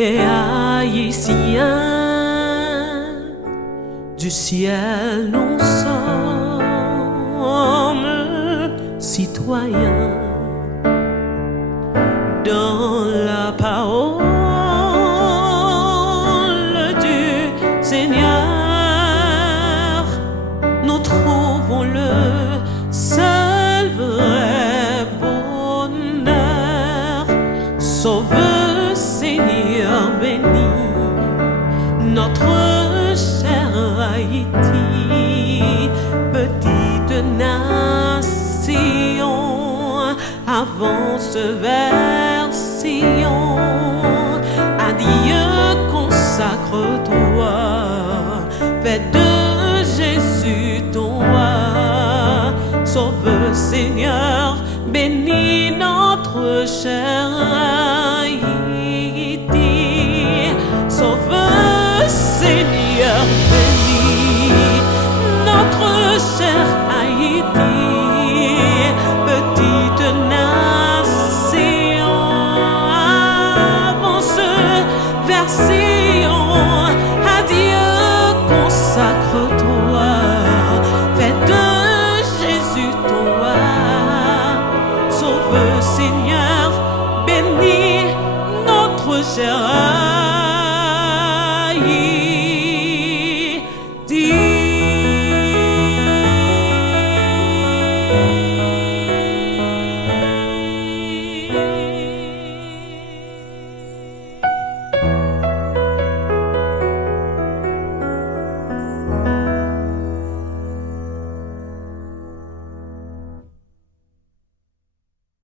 et haïtiens. Du ciel nous sommes citoyens. Dans la parole du Seigneur, nous trouvons le seul vrai bonheur. Sauve, Seigneur, bénis notre cher Haïti, petite nation, avance vers Sion. Adieu, consacre-toi, fais de Jésus ton roi. Sauve, Seigneur, bénis notre cher Haïti. Sauve, Seigneur, bénis notre cher Haïti, petite nation, avance vers Sion. Adieu, consacre-toi, fais de Jésus ton roi. Sauve, Seigneur, bénis notre cher